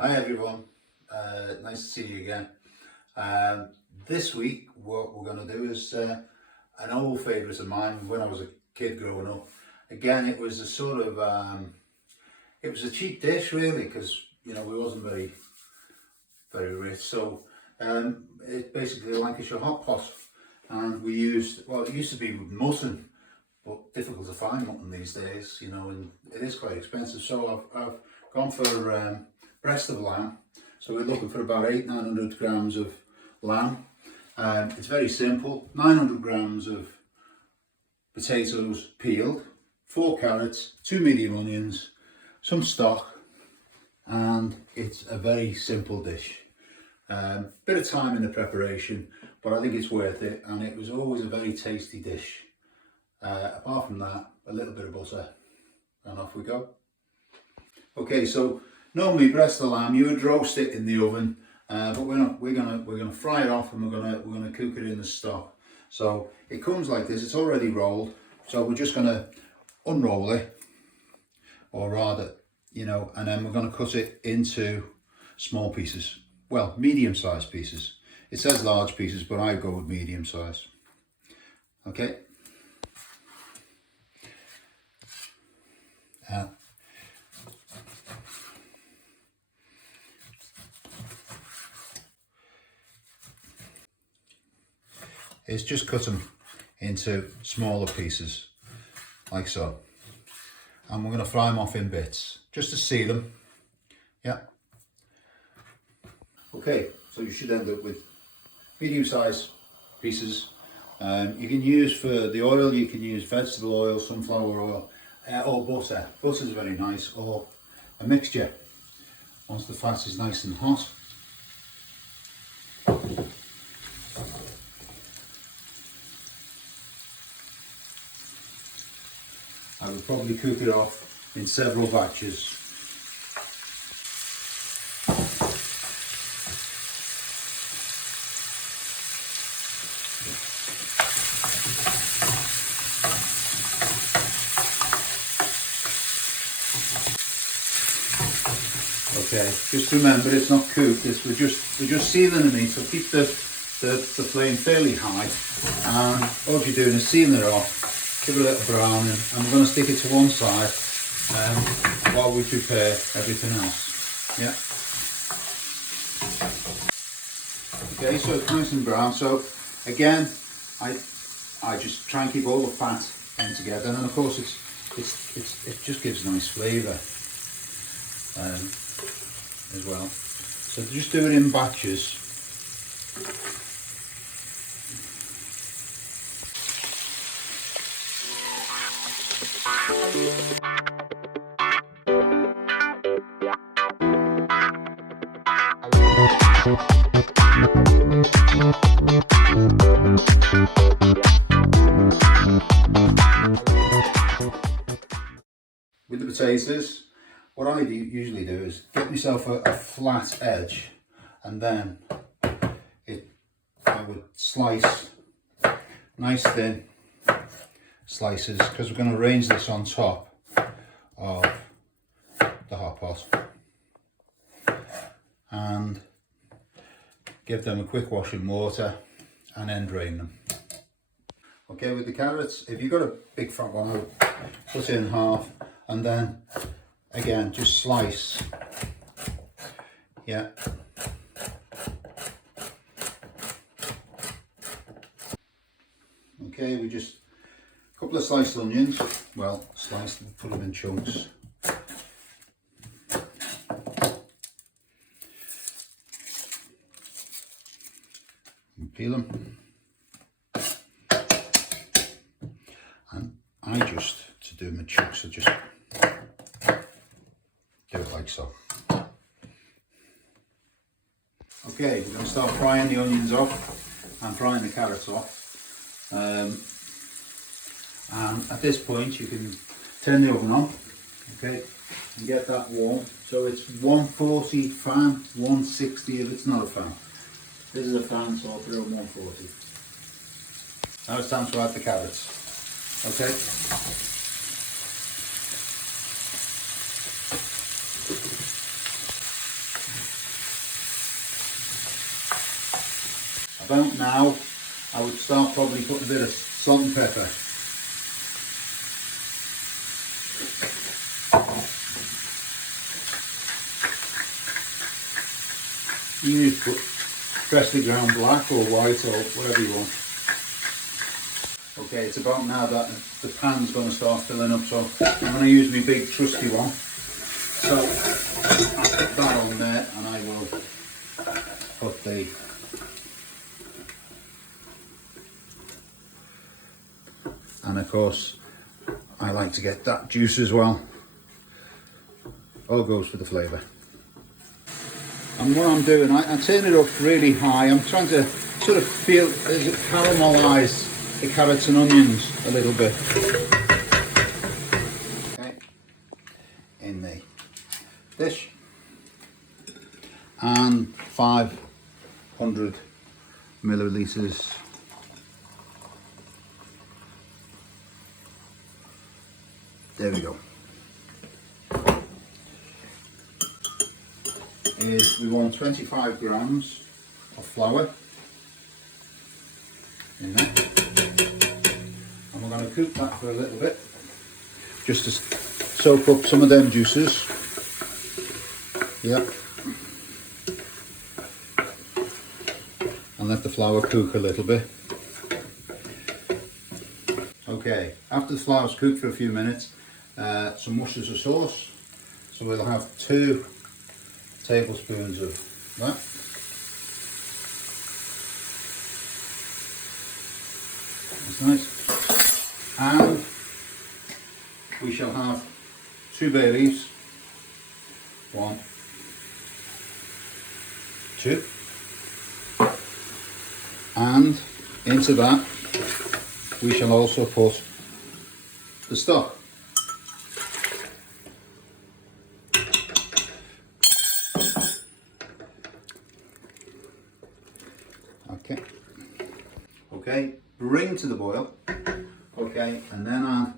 Hi everyone, nice to see you again. This week what we're going to do is an old favourite of mine when I was a kid growing up. Again, it was a sort of, it was a cheap dish really, because we wasn't very rich. So it's basically a Lancashire Hotpot, and we used, well, it used to be with mutton, but difficult to find mutton these days, and it is quite expensive. So I've gone for breast of lamb. So we're looking for about 900 grams of lamb. It's very simple. 900 grams of potatoes peeled, 4 carrots, 2 medium onions, some stock, and it's a very simple dish. Bit of time in the preparation, but I think it's worth it, and it was always a very tasty dish. Apart from that, a little bit of butter, and off we go. Okay, so normally breast of lamb, you would roast it in the oven, but we're not. We're gonna fry it off, and we're gonna cook it in the stock. So it comes like this. It's already rolled. So we're just gonna unroll it, or rather, and then we're gonna cut it into small pieces. Well, medium-sized pieces. It says large pieces, but I go with medium size. Okay. It's just cut them into smaller pieces, like so. And we're going to fry them off in bits, just to see them. Yeah. Okay, so you should end up with medium-sized pieces. You can use for the oil, you can use vegetable oil, sunflower oil, or butter. Butter is very nice, or a mixture, once the fat is nice and hot. I would probably cook it off in several batches. Okay, just remember it's not cooked. We're just sealing the meat, so keep the flame fairly high. And all you're doing is sealing it off, give it a little browning, and we're going to stick it to one side while we prepare everything else. Yeah. Okay, so it's nice and brown. So again, I just try and keep all the fat in together, and of course it just gives a nice flavour as well. So just do it in batches. With the potatoes, what I usually do is get myself a flat edge, and then I would slice nice thin slices, because we're going to arrange this on top of the hot pot, and give them a quick wash in water and then drain them. Okay, with the carrots, if you've got a big fat one, I would cut it in half, and then again just slice. Yeah. Okay, we just a couple of sliced onions. Well, sliced, put them in chunks. And peel them. And I just, to do my chunks, I just do it like so. Okay, we're going to start frying the onions off and frying the carrots off. And at this point you can turn the oven on, okay, and get that warm. So it's 140 fan, 160 if it's not a fan. This is a fan, so I'll put it on 140. Now it's time to add the carrots, okay. About now, I would start probably putting a bit of salt and pepper. You need to put freshly ground black or white or whatever you want. Okay, it's about now that the pan's going to start filling up, so I'm going to use my big trusty one. So I'll put that on there, and I will put the and of course I like to get that juice as well. All goes for the flavour. And what I'm doing, I turn it up really high. I'm trying to sort of feel as it caramelise the carrots and onions a little bit. Okay, in the dish, and 500 millilitres there we go. Is we want 25 grams of flour in there, and we're going to cook that for a little bit just to soak up some of them juices. Yep. And let the flour cook a little bit. Okay, after the flour's cooked for a few minutes, some Worcester sauce. So we'll have 2 tablespoons of that. That's nice. And we shall have 2 bay leaves. 1, 2. And into that we shall also put the stock. Okay, bring to the boil. Okay, and then add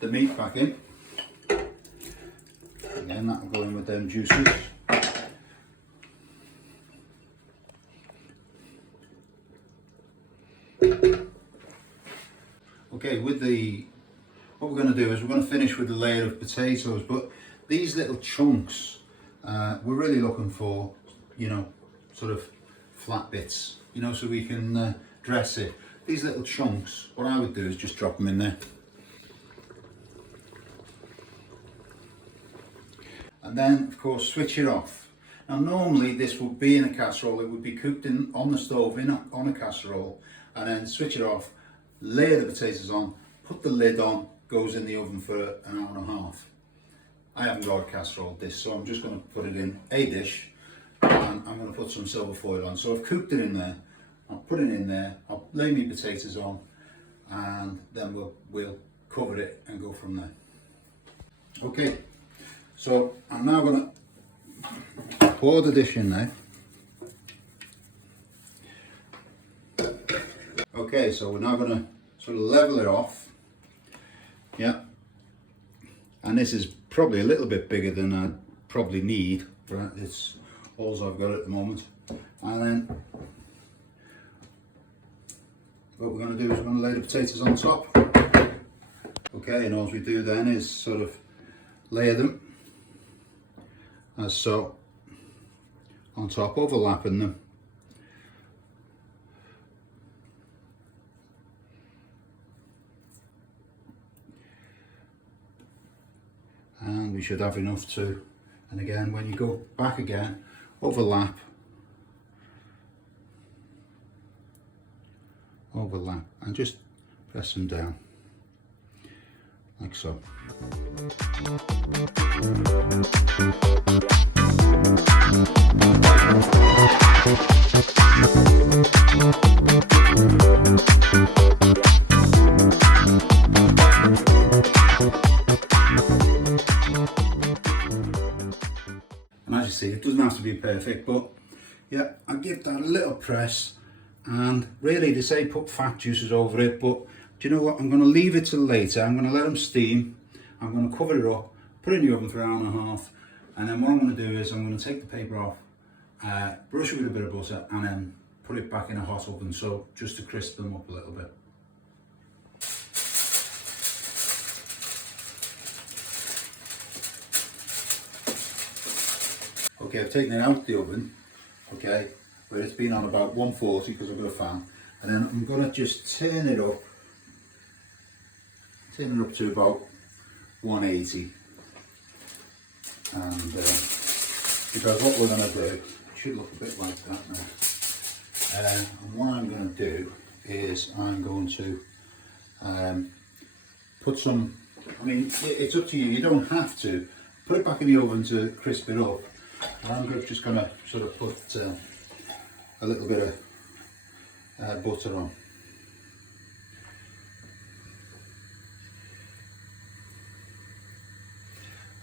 the meat back in. Again, that will go in with them juices. Okay, what we're going to do is we're going to finish with the layer of potatoes, but these little chunks, we're really looking for, you know, sort of flat bits, you know, so we can dress it. These little chunks, what I would do is just drop them in there. And then, of course, switch it off. Now, normally this would be in a casserole. It would be cooked on the stove on a casserole, and then switch it off, layer the potatoes on, put the lid on, goes in the oven for an hour and a half. I haven't got a casserole dish, so I'm just going to put it in a dish, and I'm going to put some silver foil on. So I've cooked it in there, I'll put it in there, I'll lay my potatoes on, and then we'll cover it and go from there. Okay, so I'm now going to pour the dish in there. Okay, so we're now going to sort of level it off. Yeah, and this is probably a little bit bigger than I probably need, but it's all I've got at the moment. And then what we're going to do is we're going to lay the potatoes on top. Okay, and all we do then is sort of layer them as so on top, overlapping them. And we should have enough to, and again, when you go back again, overlap, and just press them down, like so. And as you see, it doesn't have to be perfect, but yeah, I give that a little press, and really they say put fat juices over it, but do you know what, I'm going to leave it till later. I'm going to let them steam, I'm going to cover it up, put it in the oven for an hour and a half, and then what I'm going to do is I'm going to take the paper off, brush it with a bit of butter, and then put it back in a hot oven, so just to crisp them up a little bit. Okay, I've taken it out of the oven, okay, where it's been on about 140 because I've got a fan, and then I'm going to just turn it up to about 180, and because what we're going to do, it should look a bit like that now, and what I'm going to do is I'm going to put some, I mean it's up to you, you don't have to put it back in the oven to crisp it up. I'm just going to sort of put a little bit of butter on.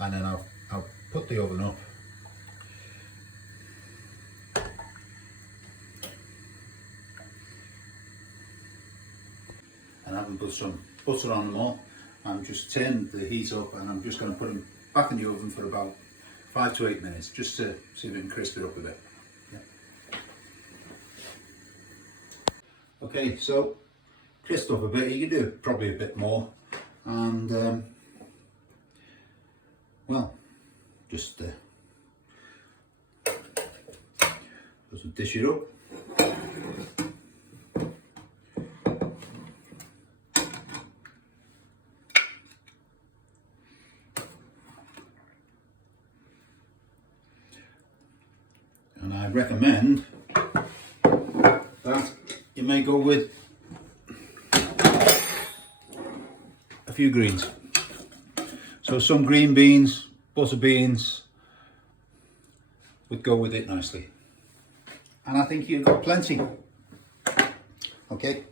And then I'll put the oven up. And I haven't put some butter on them all. I'm just turning the heat up, and I'm just going to put them back in the oven for about 5 to 8 minutes, just to see if we can crisp it up a bit. Yeah. Okay, so crisped up a bit. You can do probably a bit more, and well, just dish it up. And I recommend that you may go with a few greens. So some green beans, butter beans would go with it nicely. And I think you've got plenty. Okay.